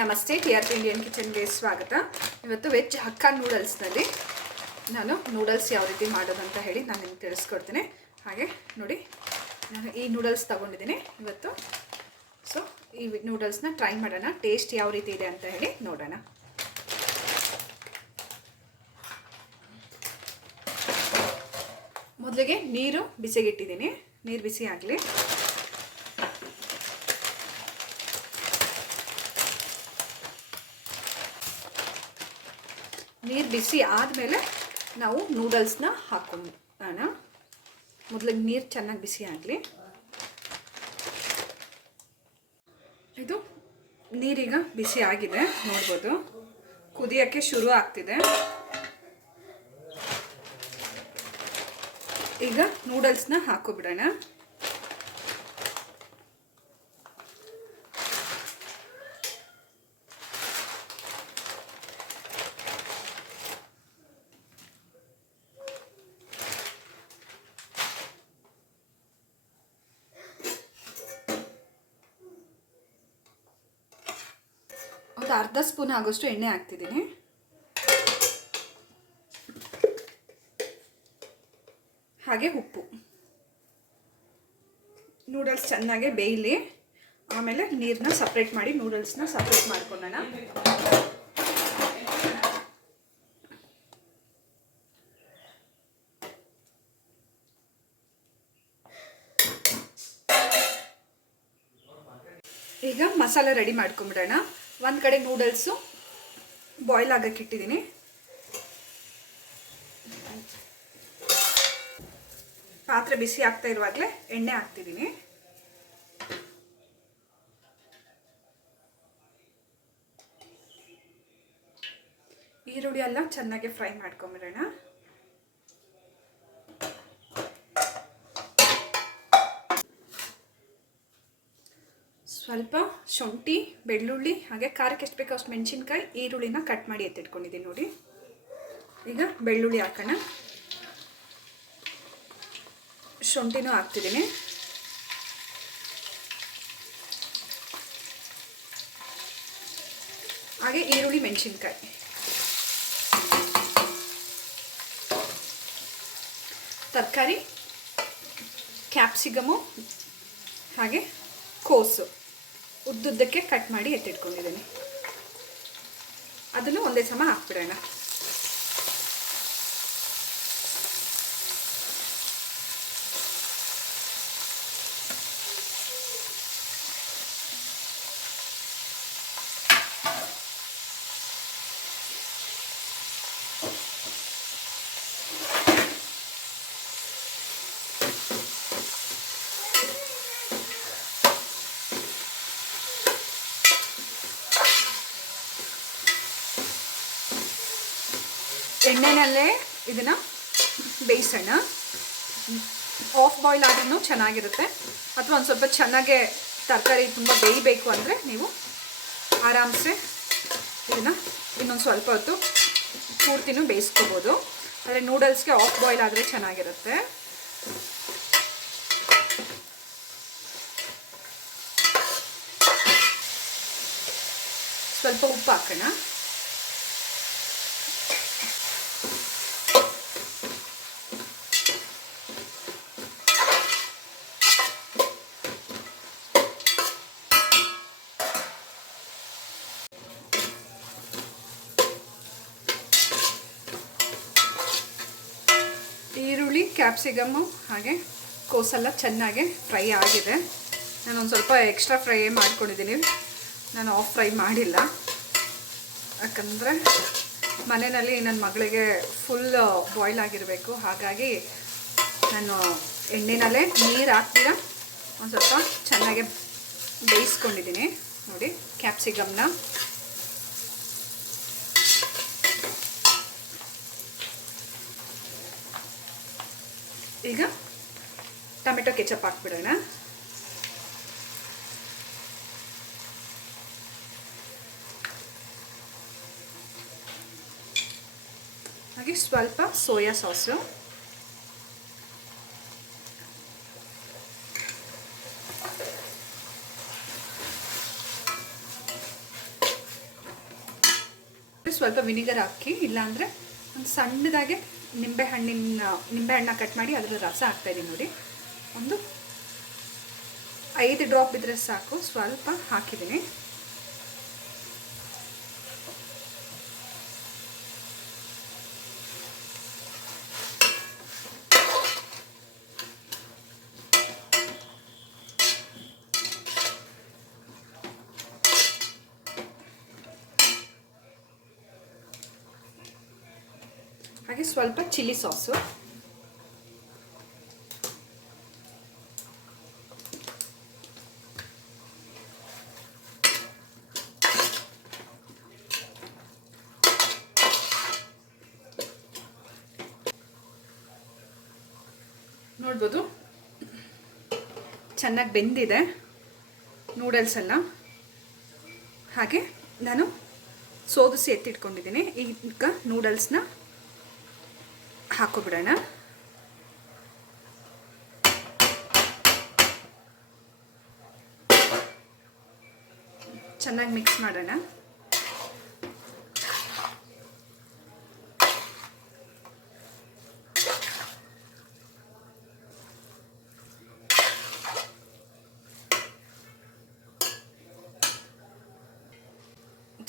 ನಮಸ್ತೆ T R P Indian ಕಿಚನ್ಗೆ ಸ್ವಾಗತ. ಇವತ್ತು ವೆಜ್ ಹಕ್ಕ ನೂಡಲ್ಸ್ನಲ್ಲಿ ನಾನು ನೂಡಲ್ಸ್ ಯಾವ ರೀತಿ ಮಾಡೋದು ಅಂತ ಹೇಳಿ ನಾನು ನಿಮ್ಗೆ ತಿಳಿಸ್ಕೊಡ್ತೀನಿ. ಹಾಗೆ ನೋಡಿ, ನಾನು ಈ ನೂಡಲ್ಸ್ ತೊಗೊಂಡಿದ್ದೀನಿ ಇವತ್ತು. ಸೊ ಈ ನೂಡಲ್ಸ್ನ ಟ್ರೈ ಮಾಡೋಣ ಟೇಸ್ಟ್ ಯಾವ ರೀತಿ ಇದೆ ಅಂತ ಹೇಳಿ ನೋಡೋಣ. ಮೊದಲಿಗೆ ನೀರು ಬಿಸಿಗಿಟ್ಟಿದ್ದೀನಿ. ನೀರು ಬಿಸಿ ಆಗಲಿ. ನೀರು ಬಿಸಿ ಆದಮೇಲೆ ನಾವು ನೂಡಲ್ಸ್ನ ಹಾಕೊಳ್ಳೋಣ ಮೊದಲಿಗೆ ನೀರು ಚೆನ್ನಾಗಿ ಬಿಸಿ ಆಗಲಿ. ಇದು ನೀರೀಗ ಬಿಸಿ ಆಗಿದೆ, ನೋಡ್ಬೋದು. ಕುದಿಯೋಕ್ಕೆ ಶುರು ಆಗ್ತಿದೆ. ಈಗ ನೂಡಲ್ಸ್ನ ಹಾಕೋಬಿಡೋಣ. ಅರ್ಧ ಸ್ಪೂನ್ ಆಗೋಷ್ಟು ಎಣ್ಣೆ ಹಾಕ್ತಿದ್ದೀನಿ. ಹಾಗೆ ಉಪ್ಪು. ನೂಡಲ್ಸ್ ಚೆನ್ನಾಗೆ ಬೇಯಲಿ. ಆಮೇಲೆ ನೀರನ್ನ ಸಪ್ರೇಟ್ ಮಾಡಿ ನೂಡಲ್ಸ್ನ ಸಪ್ರೇಟ್ ಮಾಡ್ಕೊಳ್ಳೋಣ. ಈಗ ಮಸಾಲೆ ರೆಡಿ ಮಾಡ್ಕೊಂಬಿಡೋಣ. ಒಂದು ಕಡೆ ನೂಡಲ್ಸು ಬಾಯ್ಲ್ ಆಗಕ್ಕೆ ಇಟ್ಟಿದ್ದೀನಿ. ಪಾತ್ರೆ ಬಿಸಿ ಆಗ್ತಾ ಇರುವಾಗಲೇ ಎಣ್ಣೆ ಹಾಕ್ತಿದ್ದೀನಿ. ಈರುಳ್ಳಿ ಎಲ್ಲ ಚೆನ್ನಾಗಿ ಫ್ರೈ ಮಾಡ್ಕೊಂಬಿಡೋಣ. ಸ್ವಲ್ಪ ಶುಂಠಿ, ಬೆಳ್ಳುಳ್ಳಿ, ಹಾಗೆ ಖಾರಕ್ಕೆ ಎಷ್ಟು ಬೇಕೋ ಅಷ್ಟು ಮೆಣಸಿನ್ಕಾಯಿ, ಈರುಳ್ಳಿನ ಕಟ್ ಮಾಡಿ ಎತ್ತಿಟ್ಕೊಂಡಿದ್ದೀನಿ ನೋಡಿ. ಈಗ ಬೆಳ್ಳುಳ್ಳಿ ಹಾಕೋಣ. ಶುಂಠಿನೂ ಹಾಕ್ತಿದ್ದೀನಿ. ಹಾಗೆ ಈರುಳ್ಳಿ, ಮೆಣಸಿನ್ಕಾಯಿ. ತರಕಾರಿ ಕ್ಯಾಪ್ಸಿಗಮು ಹಾಗೆ ಕೋಸು. ಉದ್ದುದ್ದಕ್ಕೆ ಕಟ್ ಮಾಡಿ ಎತ್ತಿಟ್ಕೊಂಡಿದ್ದೀನಿ. ಅದನ್ನು ಒಂದೇ ಸಮ ಹಾಕ್ಬಿಡೋಣ. ಎಣ್ಣೆನಲ್ಲೇ ಇದನ್ನು ಬೇಯಿಸೋಣ. ಆಫ್ ಬಾಯ್ಲ್ ಆದ್ರೂ ಚೆನ್ನಾಗಿರುತ್ತೆ. ಅಥವಾ ಒಂದು ಸ್ವಲ್ಪ ಚೆನ್ನಾಗೆ ತರಕಾರಿ ತುಂಬ ಬೇಯಬೇಕು ಅಂದರೆ ನೀವು ಆರಾಮ್ಸೆ ಇದನ್ನು ಇನ್ನೊಂದು ಸ್ವಲ್ಪ ಹೊತ್ತು ಪೂರ್ತಿನೂ ಬೇಯಿಸ್ಕೋಬೋದು. ಆದರೆ ನೂಡಲ್ಸ್ಗೆ ಆಫ್ ಬಾಯ್ಲ್ ಆದರೆ ಚೆನ್ನಾಗಿರುತ್ತೆ. ಸ್ವಲ್ಪ ಉಪ್ಪು ಹಾಕೋಣ. ಈರುಳ್ಳಿ ಕ್ಯಾಪ್ಸಿಗಮ್ಮು ಹಾಗೆ ಕೋಸೆಲ್ಲ ಚೆನ್ನಾಗಿ ಫ್ರೈ ಆಗಿದೆ. ನಾನು ಒಂದು ಸ್ವಲ್ಪ ಎಕ್ಸ್ಟ್ರಾ ಫ್ರೈ ಮಾಡ್ಕೊಂಡಿದ್ದೀನಿ. ನಾನು ಆಫ್ ಫ್ರೈ ಮಾಡಿಲ್ಲ. ಯಾಕಂದರೆ ಮನೆಯಲ್ಲಿ ನನ್ನ ಮಗಳಿಗೆ ಫುಲ್ ಬಾಯ್ಲ್ ಆಗಿರಬೇಕು. ಹಾಗಾಗಿ ನಾನು ಎಣ್ಣೆನಲ್ಲೇ ನೀರು ಹಾಕ್ತೀರ? ಒಂದು ಸ್ವಲ್ಪ ಚೆನ್ನಾಗಿ ಬೇಯಿಸ್ಕೊಂಡಿದ್ದೀನಿ. ನೋಡಿ ಕ್ಯಾಪ್ಸಿಗಮ್ನ ಈಗ ಟೊಮೆಟೊ ಕೆಚಪ್ ಹಾಕ್ಬಿಡೋಣ. ಹಾಗೆ ಸ್ವಲ್ಪ ಸೋಯಾ ಸಾಸು. ಸ್ವಲ್ಪ ವಿನಿಗರ್ ಹಾಕಿ ಇಲ್ಲಾಂದರೆ ಒಂದು ಸಣ್ಣದಾಗೆ ನಿಂಬೆ ಹಣ್ಣಿನ, ನಿಂಬೆ ಹಣ್ಣನ್ನ ಕಟ್ ಮಾಡಿ ಅದರ ರಸ ಹಾಕ್ತಾಯಿದ್ದೀನಿ ನೋಡಿ. ಒಂದು ಐದು ಡ್ರಾಪ್ ಇದ್ದರೆ ಸಾಕು, ಸ್ವಲ್ಪ ಹಾಕಿದ್ದೀನಿ. ಹಾಗೆ ಸ್ವಲ್ಪ ಚಿಲ್ಲಿ ಸಾಸು. ನೋಡ್ಬೋದು? ಚೆನ್ನಾಗಿ ಬೆಂದಿದೆ ನೂಡಲ್ಸ್ ಎಲ್ಲ. ಹಾಗೆ ನಾನು ಸೋದಿಸಿ ಎತ್ತಿಟ್ಕೊಂಡಿದ್ದೀನಿ. ಈಗ ನೂಡಲ್ಸ್ನ ಹಾಕೋಬಿಡೋಣ. ಚೆನ್ನಾಗಿ ಮಿಕ್ಸ್ ಮಾಡೋಣ.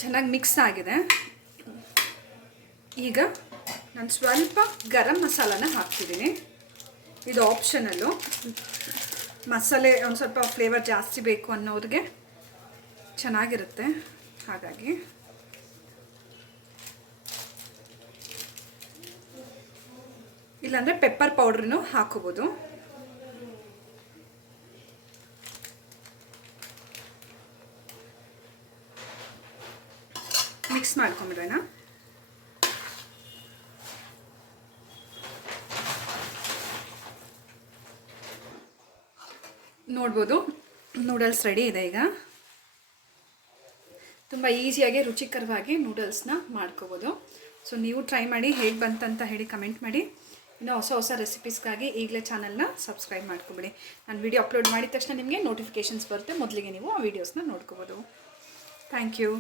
ಚೆನ್ನಾಗಿ ಮಿಕ್ಸ್ ಆಗಿದೆ. ಈಗ ನಾನು ಸ್ವಲ್ಪ ಗರಂ ಮಸಾಲಾನ ಹಾಕ್ತಿದ್ದೀನಿ ಇದು ಆಪ್ಷನಲ್ಲು ಮಸಾಲೆ ಒಂದು ಸ್ವಲ್ಪ ಫ್ಲೇವರ್ ಜಾಸ್ತಿ ಬೇಕು ಅನ್ನೋರಿಗೆ ಚೆನ್ನಾಗಿರುತ್ತೆ. ಹಾಗಾಗಿ. ಇಲ್ಲಾಂದರೆ ಪೆಪ್ಪರ್ ಪೌಡ್ರನ್ನು ಹಾಕೋಬೋದು ಮಿಕ್ಸ್ ಮಾಡ್ಕೊಂಬಿಡೋಣ. ನೋಡ್ಬೋದು. ನೂಡಲ್ಸ್ ರೆಡಿ ಇದೆ ಈಗ. ತುಂಬ ಈಸಿಯಾಗಿ ರುಚಿಕರವಾಗಿ ನೂಡಲ್ಸ್ನ ಮಾಡ್ಕೋಬೋದು. ಸೊ ನೀವು ಟ್ರೈ ಮಾಡಿ, ಹೇಗೆ ಬಂತಂತ ಹೇಳಿ ಕಮೆಂಟ್ ಮಾಡಿ. ಇನ್ನು ಹೊಸ ಹೊಸ ರೆಸಿಪೀಸ್ಗಾಗಿ ಈಗಲೇ ಚಾನಲ್ನ ಸಬ್ಸ್ಕ್ರೈಬ್ ಮಾಡ್ಕೊಬಿಡಿ. ನಾನು ವಿಡಿಯೋ ಅಪ್ಲೋಡ್ ಮಾಡಿದ ತಕ್ಷಣ ನಿಮಗೆ ನೋಟಿಫಿಕೇಷನ್ಸ್ ಬರುತ್ತೆ. ಮೊದಲಿಗೆ ನೀವು ಆ ವೀಡಿಯೋಸ್ನ ನೋಡ್ಕೋಬೋದು. Thank you